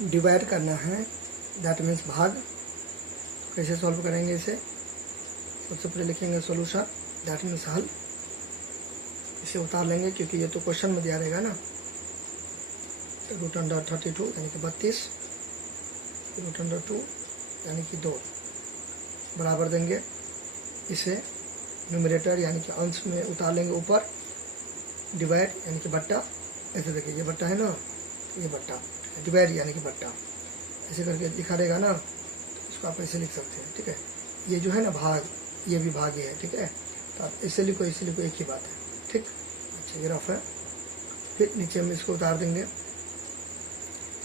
Divide करना है, that means भाग। कैसे सॉल्व करेंगे इसे? सबसे पहले लिखेंगे सॉल्यूशन, दैट मीन्स हल। इसे उतार लेंगे क्योंकि ये तो क्वेश्चन में दिया रहेगा ना। रूट अंडर 32 यानी कि 32, रूट अंडर 2 यानी कि 2 बराबर देंगे। इसे न्यूमरेटर यानी कि अंश में उतार लेंगे ऊपर, डिवाइड यानी कि बट्टा। ऐसे देखिए ये बट्टा है ना, ये बट्टा, डिवाइड यानी कि बट्टा, ऐसे करके दिखा देगा ना, तो इसको आप ऐसे लिख सकते हैं। ठीक है, ये जो है ना भाग, ये भी भाग ही है। ठीक है, तो आप ऐसे लिखो, ऐसे लिखो, एक ही बात है। ठीक, अच्छा ये रफ है। फिर नीचे में इसको उतार देंगे,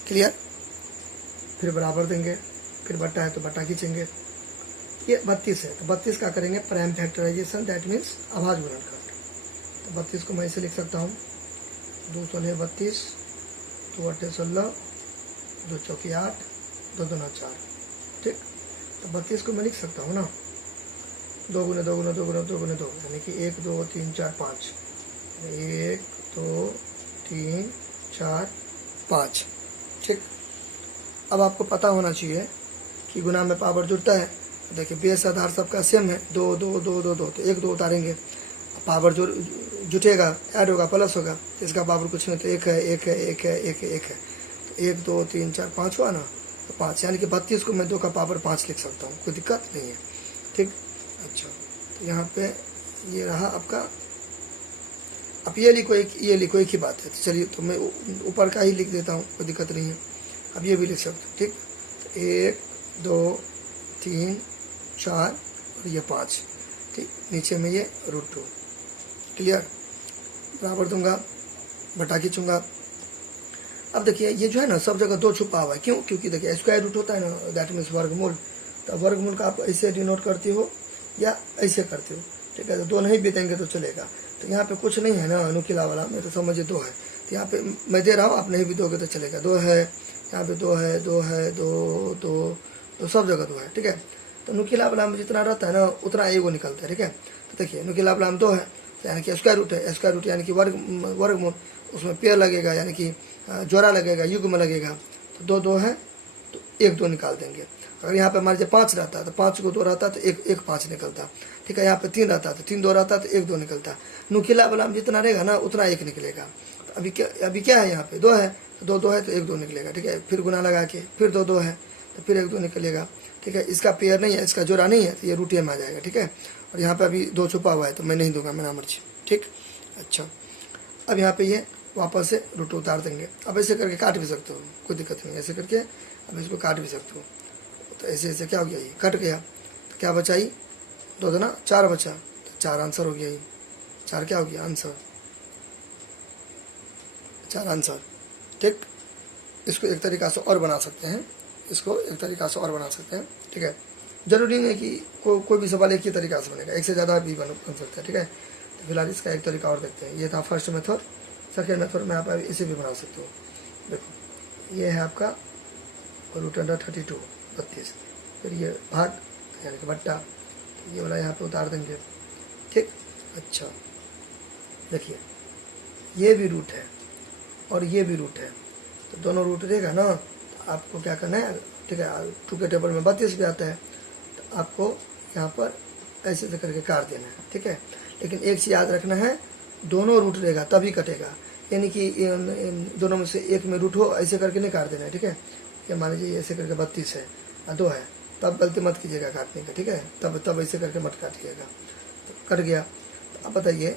क्लियर। फिर बराबर देंगे, फिर बट्टा है तो बट्टा खींचेंगे। ये 32 है तो 32 का करेंगे प्राइम फैक्टराइजेशन, दैट मीन्स अभाज्य गुणनखंड। तो 32 को मैं ऐसे लिख सकता हूँ, 2 16 32, 2 8 16, 2 चौकी 8, 2 2 4। ठीक, तो 32 को मैं लिख सकता हूँ ना, 2 गुने 2 गुने 2 गुने 2 गुने 2 यानी कि 1 2 3 4 5, 1 2 3 4 5। ठीक, अब आपको पता होना चाहिए कि गुना में पावर जुड़ता है। देखिए बेस आधार सबका सेम है, 2 2 2 2 2, तो 1 2 उतारेंगे, पावर जो जुटेगा ऐड होगा प्लस होगा, तो इसका पावर कुछ नहीं, तो 1 है 1 है 1 है 1 है 1 है, तो 1 2 3 4 5 हुआ ना, तो 5 यानी कि 32 को मैं 2 का पावर 5 लिख सकता हूँ, कोई दिक्कत नहीं है। ठीक, अच्छा तो यहाँ पे ये रहा आपका। अब ये लिखो, ये लिखो, एक ही बात है। तो चलिए, तो मैं ऊपर का ही लिख देता हूँ, कोई दिक्कत नहीं है। अब ये भी लिख सकते हो। ठीक, तो 1 2 3 4 और ये 5। ठीक, नीचे में ये √2, क्लियर। बराबर दूंगा, बटा खींचूंगा। अब देखिए ये जो है ना सब जगह 2 छुपा हुआ है, क्यों? क्योंकि देखिए स्क्वायर रूट होता है ना, दैट मीन्स वर्गमूल। तो वर्गमूल का आप ऐसे डिनोट करते हो या ऐसे करते हो। ठीक है, तो 2 नहीं भी देंगे तो चलेगा। तो यहाँ पे कुछ नहीं है ना नुकीला वाला में, तो समझिए 2 है। तो यहाँ पे मैं दे रहा हूँ, आप नहीं भी दोगे तो चलेगा। 2 है, यहाँ पे 2 है, 2 है, 2 2, तो सब जगह 2 है। ठीक है, तो नुकीला वाला में जितना रहता है ना उतना एगो निकलता है। ठीक है, तो देखिए नुकीला वाला में 2 है, तो यानी कि स्क्वायर रूट है, स्क्वायर रूट यानी कि वर्गमूल, उसमें पेयर लगेगा यानी कि जोड़ा लगेगा, युग्म लगेगा। तो 2 2 है तो 1 2 निकाल देंगे। अगर यहाँ पे मान लीजिए 5 रहता है तो 5 को 2 रहता है तो 1 1 5 निकलता। ठीक है, यहाँ पे 3 रहता है तो 3 2 रहता है तो 1 2 निकलता। नुकीला वाला में जितना रहेगा ना उतना 1 निकलेगा। तो अभी क्या है, यहाँ पे 2 है तो 2 2 है तो 1 2 निकलेगा। ठीक है, फिर गुना लगा के फिर 2 2 है तो फिर 1 2 निकलेगा। ठीक है, इसका पेयर नहीं है, इसका जोड़ा नहीं है, तो ये रूट में आ जाएगा। ठीक है, और यहाँ पे अभी 2 छुपा हुआ है तो मैं नहीं दूंगा, मेरा मर्जी। ठीक, अच्छा अब यहाँ पे ये वापस से √2 उतार देंगे। अब ऐसे करके काट भी सकते हो, कोई दिक्कत नहीं, ऐसे करके अब इसको काट भी सकते हो। तो ऐसे ऐसे क्या हो गया, ये कट गया, तो क्या बचा, 2 2 4 बचा, तो 4 आंसर हो गया। ये 4 क्या हो गया, आंसर, 4 आंसर। ठीक, इसको एक तरीका से और बना सकते हैं, इसको एक तरीका से और बना सकते हैं। ठीक है, जरूरी नहीं कि कोई भी सवाल एक ही तरीका से बनेगा, एक से ज़्यादा भी बन सकता है। ठीक है, तो फिलहाल इसका एक तरीका और देखते हैं। ये था फर्स्ट मेथड। सेकेंड मेथड में आप इसे भी बना सकते हो। देखो ये है आपका √32 32, फिर ये भाग यानी कि बट्टा, ये वाला यहाँ पे उतार देंगे। ठीक, अच्छा देखिए ये भी रूट है और ये भी रूट है, तो दोनों रूट रहेगा ना, तो आपको क्या करना है। ठीक है, 2 के टेबल में 32 भी आता है, तो आपको यहाँ पर ऐसे से करके काट देना है। ठीक है, लेकिन एक चीज़ याद रखना है, दोनों रूट रहेगा तभी कटेगा, यानी कि दोनों में से एक में रूट हो, ऐसे करके नहीं काट देना है। ठीक है, ये मान लीजिए ऐसे करके 32 है और 2 है, तब गलती मत कीजिएगा काटने का। ठीक है, तब ऐसे करके मत काटिएगा, तो कट गया। तो अब बताइए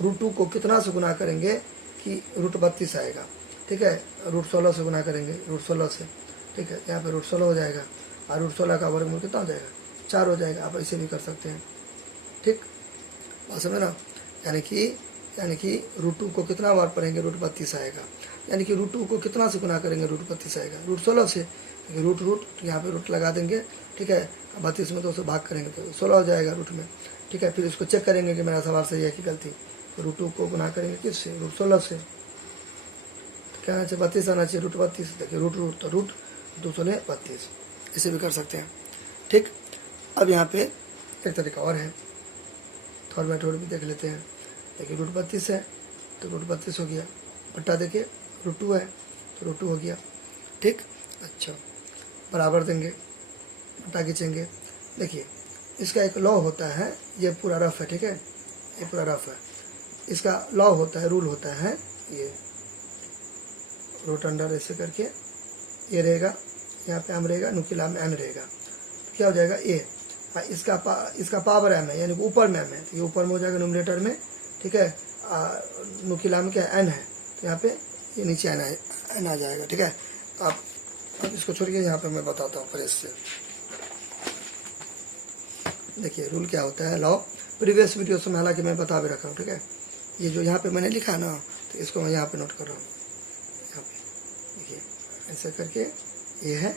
√2 को कितना से गुना करेंगे कि √32 आएगा। ठीक है, √16 से गुना करेंगे, √16 से। ठीक है, यहाँ पे √16 हो जाएगा और √16 का वर्गमूल कितना हो जाएगा, 4 हो जाएगा। आप ऐसे भी कर सकते हैं। ठीक, बात समझे ना, यानी कि √2 को कितना बार पढ़ेंगे, √32 आएगा, यानी कि √2 को कितना से गुना करेंगे, √32 आएगा, √16 से। रूट तो यहाँ पे रूट लगा देंगे। ठीक है, 32 में 2 से भाग करेंगे तो 16 हो जाएगा रूट में। ठीक है, फिर इसको चेक करेंगे कि मेरा सवाल सही है कि गलती, तो √2 को गुना करेंगे किससे, √16 से। तो क्या आना चाहिए, 32 आना चाहिए, √32। देखिए रूट तो रूट 2 16 32, इसे भी कर सकते हैं। ठीक, अब यहाँ पे एक तरीका और है, थर्ड मेथड भी देख लेते हैं। देखिए √32 है तो √32 हो गया, बट्टा देखिए √2 है तो √2 हो गया। ठीक। अच्छा, बराबर देंगे, बटा खींचेंगे। देखिए इसका एक लॉ होता है, ये पूरा रफ है, ठीक है, ये पूरा रफ है। इसका लॉ होता है, रूल होता है, ये रूट अंडर ऐसे करके ये रहेगा, यहाँ पे m रहेगा, नुकीला में n रहेगा, तो क्या हो जाएगा a। इसका पावर m है, यानी ऊपर में m है, तो ये ऊपर में हो जाएगा न्यूमरेटर में, ठीक है। नुकीला में क्या n है, तो यहाँ पे ये नीचे n आ जाएगा, ठीक है। आप अब इसको छोड़िए, यहाँ पे मैं बताता हूँ फिर इससे। देखिए रूल क्या होता है, लॉ प्रीवियस वीडियो से हालांकि मैं बता भी रखा हूँ, ठीक है। ये जो यहाँ पे मैंने लिखा ना, तो इसको मैं यहाँ पे नोट कर रहा हूँ, यहाँ पे देखिए ऐसे करके ये है,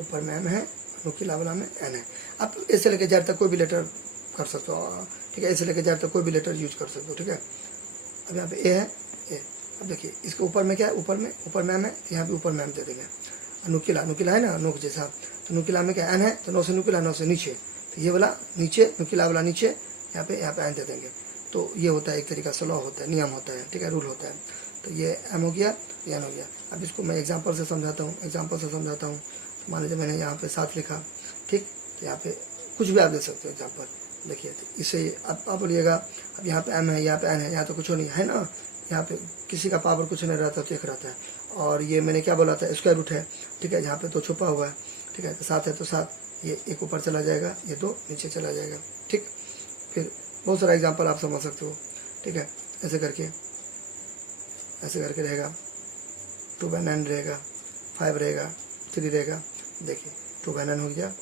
ऊपर में m है, नुकीला वाला में n है। आप ऐसे लेके जेड तक कोई भी लेटर कर सकते हो, ठीक है, ऐसे लेके जेड तक कोई भी लेटर यूज कर सकते हो, ठीक है। अब यहाँ पे ए है, ए। अब देखिए इसके ऊपर में क्या है, ऊपर में m है, तो यहाँ पे ऊपर में m दे देंगे। नुकीला है ना, नुक जैसा, तो नुकीला में क्या n है, तो 9 से नुकीला, 9 से नीचे, तो ये वाला नीचे, नुकीला वाला नीचे, यहाँ पे n दे देंगे। तो ये होता है एक तरीका से लॉ होता है, नियम होता है, ठीक है, रूल होता है। तो ये m हो गया, ये n हो गया। अब इसको मैं एग्जांपल से समझाता हूँ, तो मान लीजिए मैंने यहाँ पे 7 लिखा, ठीक, तो यहाँ पे कुछ भी आप दे सकते हो एग्जाम्पल। देखिए तो इसे आप बोलिएगा, अब यहाँ पे m है, यहाँ पे n है, यहाँ तो कुछ नहीं है ना, यहाँ पे किसी का पावर कुछ नहीं रहता, तो एक रहता है। और ये मैंने क्या बोला था, स्क्वायर रूट है, ठीक है, यहाँ पे तो छुपा हुआ है, ठीक है, तो 7 है तो 7, ये एक ऊपर चला जाएगा, ये 2 नीचे चला जाएगा, ठीक। फिर बहुत सारा एग्जांपल आप समझ सकते हो, ठीक है। ऐसे करके रहेगा, 2/9 रहेगा, 5 रहेगा, 3 रहेगा। देखिए 2/9 हो गया,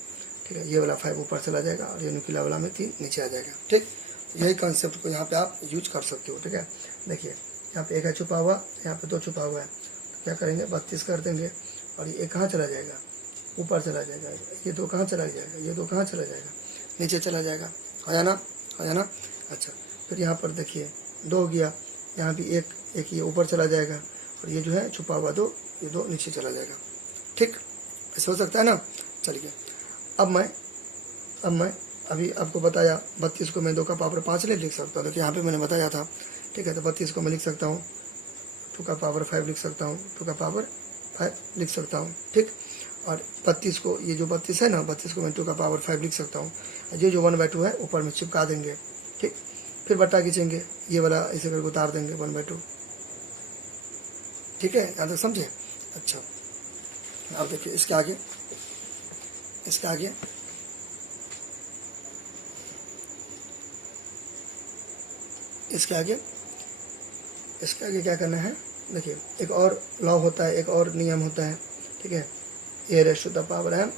ठीक है, ये वाला 5 ऊपर चला जाएगा, और ये नुकीला वाला में 3 नीचे आ जाएगा, ठीक। यही कॉन्सेप्ट को यहाँ पे आप यूज कर सकते हो, ठीक है। देखिए यहाँ पे 1 है छुपा हुआ, यहाँ पे 2 छुपा हुआ है, तो क्या करेंगे, 32 कर देंगे, और ये 1 कहाँ चला जाएगा, ऊपर चला जाएगा, ये 2 कहाँ चला जाएगा, ये 2 कहाँ चला जाएगा, नीचे चला जाएगा, हो जाना। अच्छा, फिर यहाँ पर देखिए 2 हो गया, यहाँ भी एक ये ऊपर चला जाएगा, और ये जो है छुपा हुआ 2, ये 2 नीचे चला जाएगा, ठीक। ऐसा हो सकता है ना। चलिए अब मैं अभी आपको बताया, 32 को मैं 2 का पावर 5 नहीं लिख सकता, देखिए यहाँ पे मैंने बताया था, ठीक है। तो 32 को मैं लिख सकता हूँ 2 का पावर 5 लिख सकता हूँ, 2 का पावर 5 लिख सकता हूँ, ठीक। और 32 को, ये जो 32 है ना, 32 को मैं 2 का पावर 5 लिख सकता हूँ। ये जो 1/2 है ऊपर में चिपका देंगे, ठीक। फिर बटा खींचेंगे, ये वाला इसे करके उतार देंगे 1/2, ठीक है, यहाँ तक समझे। अच्छा, अब देखिए इसके आगे क्या करना है। देखिए एक और लॉ होता है, एक और नियम होता है, ठीक है। a⁻m × n,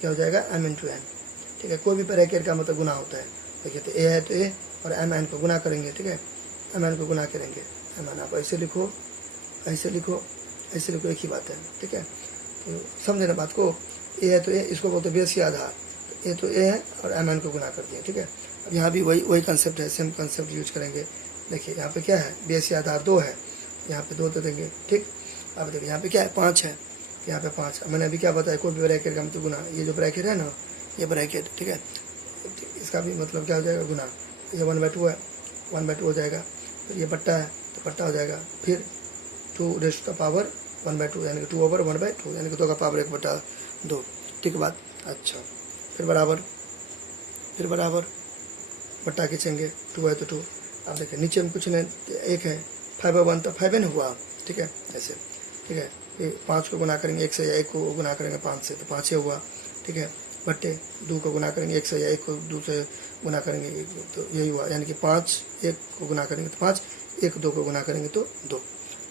क्या हो जाएगा, m × n, ठीक है। कोई भी ब्रैकेट का मतलब गुना होता है। देखिए तो a है तो a, और m को गुना करेंगे, ठीक है, m को गुना करेंगे, m आप ऐसे लिखो, एक ही बात है, ठीक है। तो समझे ना बात को, a है तो a, इसको बोलते हैं बेसी आधार, तो a तो a है, और m को गुना कर दिए, ठीक है। अब यहाँ भी वही कंसेप्ट है, सेम कंसेप्ट यूज करेंगे। देखिए यहाँ पे क्या है, बेसी आधार 2 है, यहाँ पे 2 दे देंगे, ठीक। अब देखिए यहाँ पे क्या है, 5 है, यहाँ पे 5। मैंने अभी क्या बताया, कोई भी ब्रैकेट का मतलब गुना, ये जो ब्रैकेट है ना, ये ब्रैकेट, ठीक है, इसका भी मतलब क्या हो जाएगा, गुना। ये 1/2 है, 1/2 हो जाएगा। फिर ये बट्टा है, तो बट्टा हो जाएगा। फिर 2⁻1/2, यानी कि 2/1/2, यानी कि 2 का पावर 1/2, ठीक बात। अच्छा, फिर बराबर बट्टा खींचेंगे, 2 है तो 2। अब देखिए नीचे में कुछ नहीं, 1 है, 5/1 तो 5 नहीं हुआ, ठीक है, ऐसे, ठीक है। ये 5 को गुना करेंगे 1 से, या 1 को गुना करेंगे 5 से, तो 5 हुआ, ठीक है। बट्टे 2 को गुना करेंगे 1 से, या 1 को 2 से गुना करेंगे, तो यही हुआ, यानी कि 5, 1 को गुना करेंगे तो 5, 1 2 को गुना करेंगे तो 2,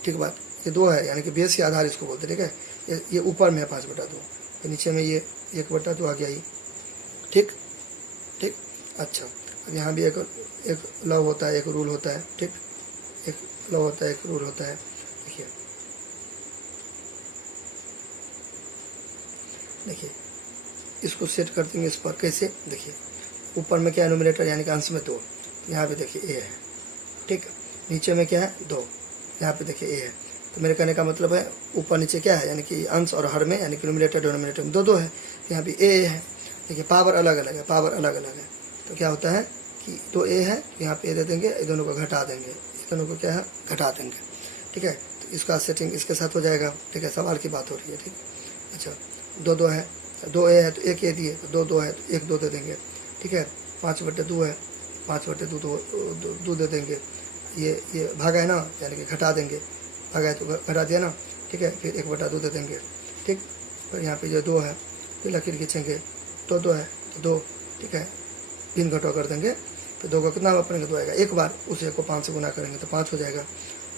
ठीक बात। ये 2 है, यानी कि बेस के आधार इसको बोलते, ठीक है। ये ऊपर में है 5/2, तो नीचे में ये 1/2 आ गया ही, ठीक। अच्छा, अब यहाँ भी एक लॉ होता है, एक रूल होता है, ठीक। एक लॉ होता है, एक रूल होता है। देखिए इसको सेट कर देंगे इस पर, कैसे, देखिए ऊपर में क्या है, न्यूमरेटर यानी कि अंश में 2, यहाँ पे देखिए a है, ठीक। नीचे में क्या है, 2, यहाँ पे देखिए a है। तो मेरे कहने का मतलब है ऊपर नीचे क्या है, यानी कि अंश और हर में, यानी कि न्यूमरेटर डिनोमिनेटर में 2 है, तो यहाँ पे a है। देखिए पावर अलग अलग है, तो क्या होता है कि 2a है, तो यहाँ पे a दे देंगे, ये दोनों को घटा देंगे, ये दोनों को क्या है, घटा देंगे, ठीक है। तो इसका सेटिंग इसके साथ हो जाएगा, ठीक है, सवाल की बात हो रही है, ठीक। अच्छा, 2 है, 2a है तो 1 a दिए, तो 2 है तो 1 2 दे देंगे, ठीक है। 5/2 है, 5/2 दे देंगे। ये भागा है ना, यानी कि घटा देंगे, भागा है तो घटा दिया ना, ठीक है। फिर 1/2 दे देंगे, ठीक। फिर यहाँ पे ये 2 है, फिर लकीर खींचेंगे, तो 2 है तो 2, ठीक है, 3 घटवा कर देंगे। फिर 2 को कितना बार पढ़ेंगे, 2 आएगा। एक बार उस 1 को 5 से गुना करेंगे तो 5 हो जाएगा।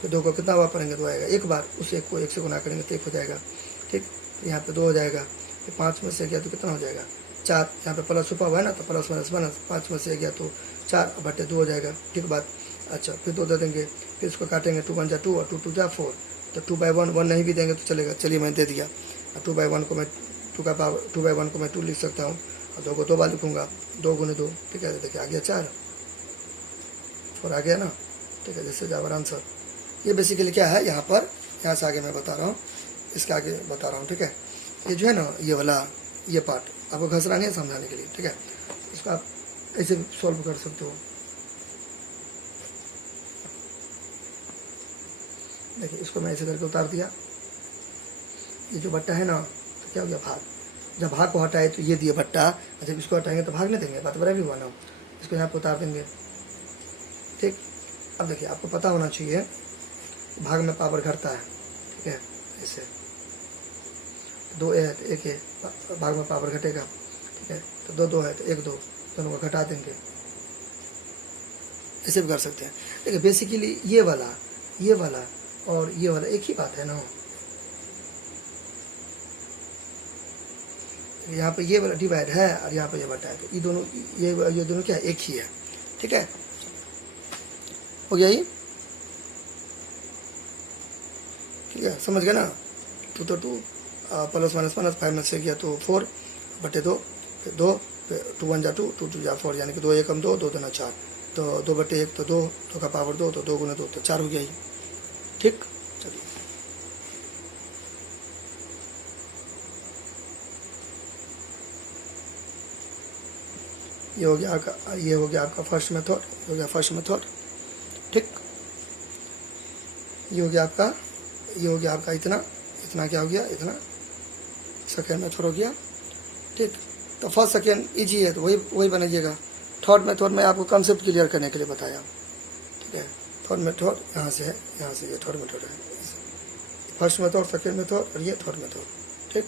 फिर 2 को कितना बार पढ़ेंगे, 2 आएगा। एक बार उस 1 को 1 से गुना करेंगे तो 1 हो जाएगा, ठीक। यहाँ पे 2 हो जाएगा। फिर 5 में से गया तो कितना हो जाएगा, 4। यहाँ पे प्लस छुपा हुआ है ना, तो प्लस माइनस माइनस, 5 में से गया तो 4/2 हो जाएगा, ठीक बात। अच्छा, फिर 2 दे देंगे, फिर इसको काटेंगे, 2 1 जा 2 और 2 2 जा 4, तो 2/1 1 नहीं भी देंगे तो चलेगा। चलिए मैं दे दिया। 2/1 को मैं 2/1 को मैं 2 लिख सकता हूँ, और 2 को 2 बार लिखूंगा, 2 × 2, ठीक है। देखिए आ गया 4 आ गया ना, ठीक है। जैसे जावर आंसर। ये बेसिकली क्या है, यहाँ पर, यहाँ से आगे मैं बता रहा हूँ, इसके आगे बता रहा हूँ, ठीक है। ये जो है ना, ये वाला ये पार्ट आपको घसरा नहीं है समझाने के लिए, ठीक है। इसको आप ऐसे सॉल्व कर सकते हो। देखिए इसको मैं ऐसे करके उतार दिया। ये जो बट्टा है ना, तो क्या हो गया, भाग। जब भाग को हटाए तो ये दिए बट्टा, और जब इसको हटाएंगे तो भाग नहीं देंगे, बात बराबर भी हुआ ना। इसको यहाँ पे उतार देंगे, ठीक। अब देखिए आपको पता होना चाहिए भाग में पावर घटता है, ठीक है। ऐसे 2a है तो 1a, भाग में पावर घटेगा, ठीक है। तो 2 है तो 1 2, दोनों को घटा देंगे। ऐसे भी कर सकते हैं। देखिए बेसिकली ये वाला और ये वाला एक ही बात है ना। यहाँ पे ये वाला डिवाइड है और यहाँ पे ये बटा है, तो ये दोनों क्या है, एक ही है, ठीक है। हो गया ये, ठीक है, समझ गए ना। 2 तो 2, प्लस माइनस माइनस, 5 में से गया तो 4/2, फिर 2, फिर 2 1 जा 2, 2 2 जा 4, यानी कि 2 1 2, 2 2 4, तो 2/1 तो 2 का पावर 2, तो 2 × 2 तो 4 हो गया ये, ठीक। चलिए ये हो गया आपका फर्स्ट मेथड, हो गया फर्स्ट मेथड, ठीक। ये हो गया आपका इतना क्या हो गया, इतना सेकेंड मेथड हो गया, ठीक। तो फर्स्ट सेकेंड इजी है तो वही बनाइएगा। थर्ड मेथड में आपको कंसेप्ट क्लियर करने के लिए बताया, ठीक है। थर्ड मेथड यहाँ से है, यहाँ से ये थर्ड मेथड है। फर्स्ट मेथड, सेकेंड मेथड और ये थर्ड मेथड, ठीक।